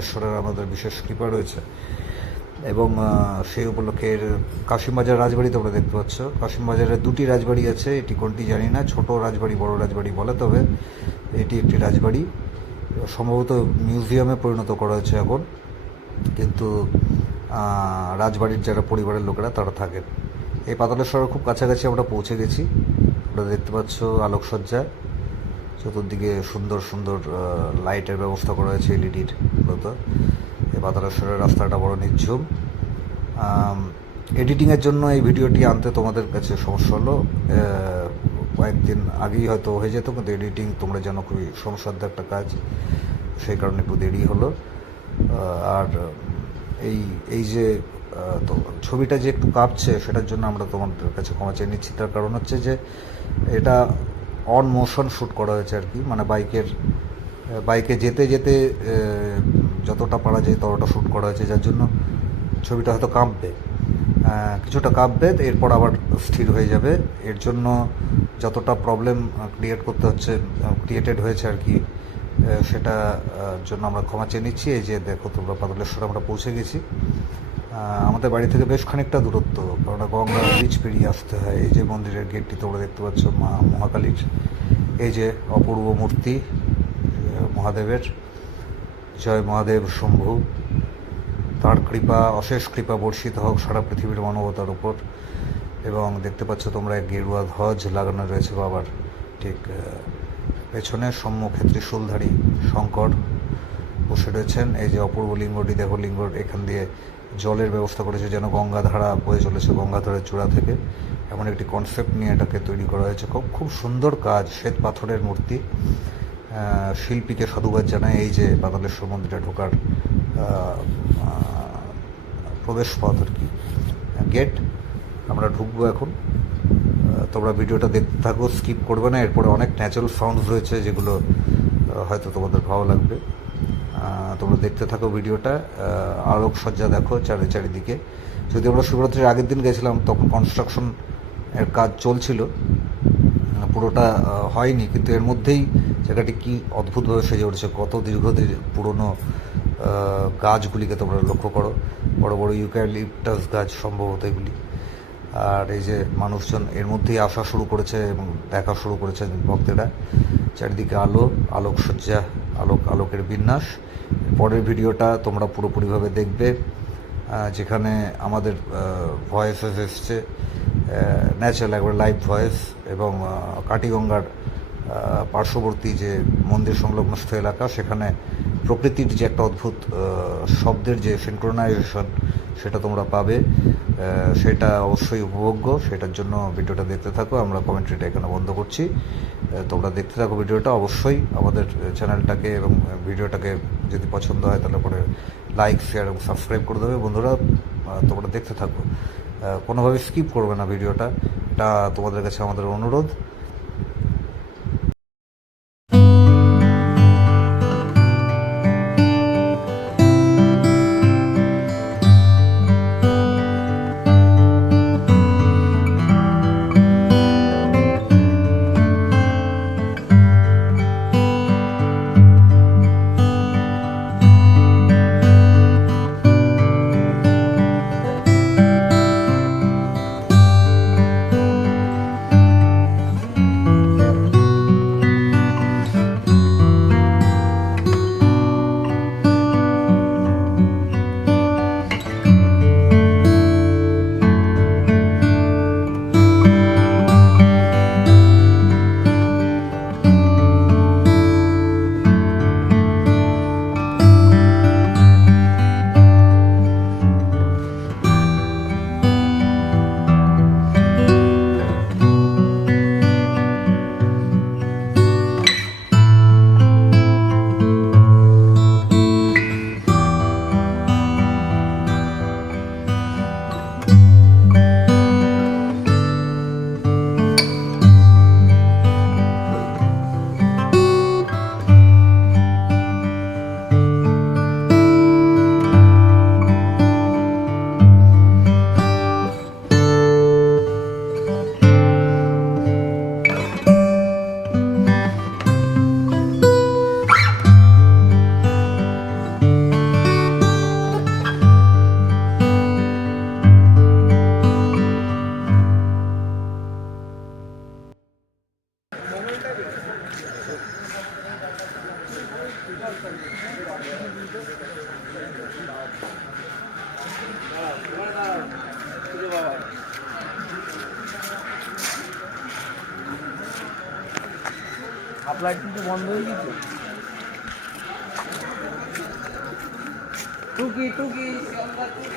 মহেশ্বরের আমাদের বিশেষ কৃপা রয়েছে। এবং সেই উপলক্ষে কাশিমবাজার রাজবাড়ি তোমরা দেখতে পাচ্ছ। কাশিমবাজারে দুটি রাজবাড়ি আছে, এটি কোনটি জানি না, ছোট রাজবাড়ি বড় রাজবাড়ি বলে, তবে এটি একটি রাজবাড়ি, সম্ভবত মিউজিয়ামে পরিণত করা হয়েছে এখন, কিন্তু রাজবাড়ির যারা পরিবারের লোকেরা তারা থাকেন। এই পাতালেশ্বরের খুব কাছাকাছি আমরা পৌঁছে গেছি। তোমরা দেখতে পাচ্ছ আলোকসজ্জা, চতুর্দিকে সুন্দর সুন্দর লাইটের ব্যবস্থা করা হয়েছে এলইডির। মূলত এই পাতালেশ্বরের রাস্তাটা বড় নির্ঝুম। এডিটিংয়ের জন্য এই ভিডিওটি আনতে তোমাদের কাছে সমস্যা হলো, কয়েকদিন আগেই হয়তো হয়ে যেত, কিন্তু এডিটিং তোমরা জানো খুবই সমস্যার একটা কাজ, সেই কারণে একটু দেরি হলো। আর এই যে তো ছবিটা যে একটু কাঁপছে, সেটার জন্য আমরা তোমাদের কাছে ক্ষমা চেয়ে নিচ্ছি। তার কারণ হচ্ছে যে এটা অন মোশন শ্যুট করা হয়েছে আর কি, মানে বাইকে যেতে যেতে যতটা পারা যায় ততটা শ্যুট করা হয়েছে, যার জন্য ছবিটা হয়তো কাঁপবে, কিছুটা কাঁপবে, এরপর আবার স্থির হয়ে যাবে। এর জন্য যতটা প্রবলেম ক্রিয়েটেড হয়েছে আর কি, সেটা জন্য আমরা ক্ষমা চেয়ে নিচ্ছি। এই যে দেখো তোমরা পাতালেশ্বর আমরা পৌঁছে গেছি। আমাদের বাড়ি থেকে বেশ খানিকটা দূরত্ব, কারণ গঙ্গা ব্রিজ পেরিয়ে আসতে হয়। এই যে মন্দিরের গেটটি তোমরা দেখতে পাচ্ছ মা মহাকালীর, এই যে অপূর্ব মূর্তি মহাদেবের, জয় মহাদেব শম্ভু, তার কৃপা, অশেষ কৃপা বর্ষিত হোক সারা পৃথিবীর মানবতার উপর। এবং দেখতে পাচ্ছ তোমরা গেরুয়া ধ্বজ লাগানো রয়েছে বাবার ঠিক পেছনে, সম্মুখে ত্রিশূলধারী শঙ্কর বসে রয়েছেন। এই যে অপূর্ব লিঙ্গটি দেখো, লিঙ্গর এখান দিয়ে জলের ব্যবস্থা করেছে, যেন গঙ্গাধারা বয়ে চলেছে গঙ্গাধারের চূড়া থেকে, এমন একটি কনসেপ্ট নিয়ে এটাকে তৈরি করা হয়েছে। খুব সুন্দর কাজ, শ্বেত পাথরের মূর্তি, শিল্পীকে সাধুবাদ জানায়। এই যে পাতালেশ্বর মন্দিরে ঢোকার প্রবেশ পথ আর কি, গেট, আমরা ঢুকবো এখন। তোমরা ভিডিওটা দেখতে থাকো, স্কিপ করবে না। এরপরে অনেক ন্যাচারাল সাউন্ডস রয়েছে যেগুলো হয়তো তোমাদের ভালো লাগবে। তোমরা দেখতে থাকো ভিডিওটা। আলোকসজ্জা দেখো চারিদিকে। যদি আমরা শিবরাত্রির আগের দিন গেছিলাম তখন কনস্ট্রাকশন এর কাজ চলছিল, পুরোটা হয়নি, কিন্তু এর মধ্যেই জায়গাটি কি অদ্ভুতভাবে সেজে উঠেছে। কত দীর্ঘদিন পুরনো গাছগুলিকে তোমরা লক্ষ্য করো, বড় বড় ইউক্যালিপটাস গাছ সম্ভবত এগুলি। আর এই যে মানুষজন এর মধ্যেই আসা শুরু করেছে এবং দেখা শুরু করেছে ভক্তেরা। চারিদিকে আলোকসজ্জা, আলোকের বিন্যাস। পরের ভিডিওটা তোমরা পুরোপুরিভাবে দেখবে, যেখানে আমাদের ভয়েসেস এসছে, ন্যাচারাল একবার লাইভ ভয়েস, এবং কাটিগঙ্গার পার্শ্ববর্তী যে মন্দির সংলগ্নস্থ এলাকা, সেখানে প্রকৃতির যে একটা অদ্ভুত শব্দের যে সিনক্রোনাইজেশন, সেটা তোমরা পাবে। সেটা অবশ্যই উপভোগ্য, সেটার জন্য ভিডিওটা দেখতে থাকো। আমরা কমেন্ট্রিটা এখানে বন্ধ করছি, তোমরা দেখতে থাকো ভিডিওটা। অবশ্যই আমাদের চ্যানেলটাকে এবং ভিডিওটাকে যদি পছন্দ হয় তাহলে পরে লাইক, শেয়ার এবং সাবস্ক্রাইব করে দেবে। বন্ধুরা, তোমরা দেখতে থাকো, কোনোভাবে স্কিপ করবে না ভিডিওটা, এটা তোমাদের কাছে আমাদের অনুরোধ। লাইট কিন্তু বন্ধ হয়ে গেছে। টুকি টুকি টুকি।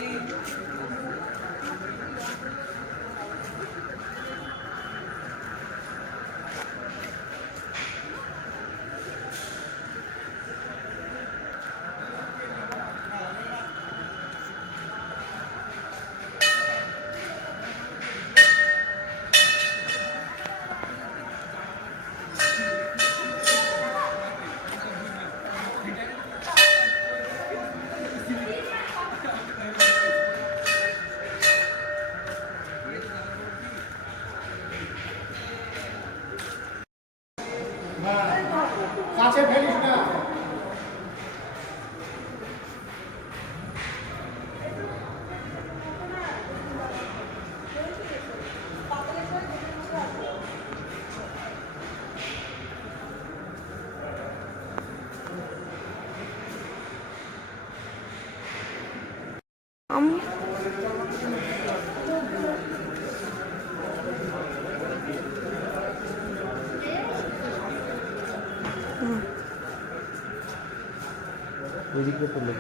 কাছে ফেলিস না। ওইদিকে তুলে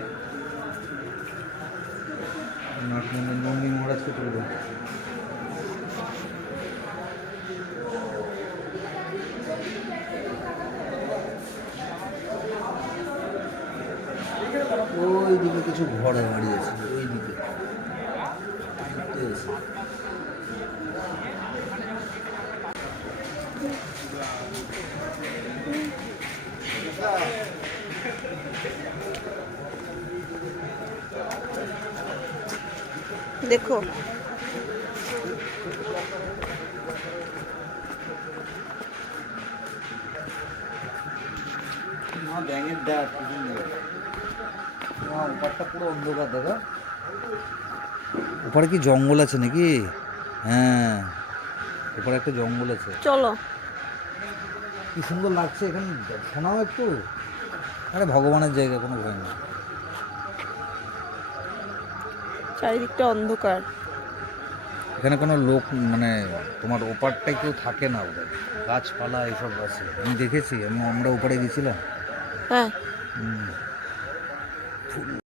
নন্দী মহারাজকে তুলে ওই দিকে কিছু ঘর বাড়ি আছে ওই দিকে देखो ব্যাঙের ডাক ওপারটা পুরো অন্ধকার দাদা ওপারে কি জঙ্গল আছে নাকি হ্যাঁ ওপারে একটা জঙ্গল আছে चलो কি সুন্দর লাগছে এখানে শোনাও একটু আরে ভগবানের জায়গা কোনো ভয় নেই চারিদিকটা অন্ধকার এখানে কোনো লোক মানে তোমার ওপারটায় কেউ থাকে না ওদের গাছপালা এইসব আছে আমি দেখেছি আমরা ওপারে গেছিলাম হ্যাঁ ফুল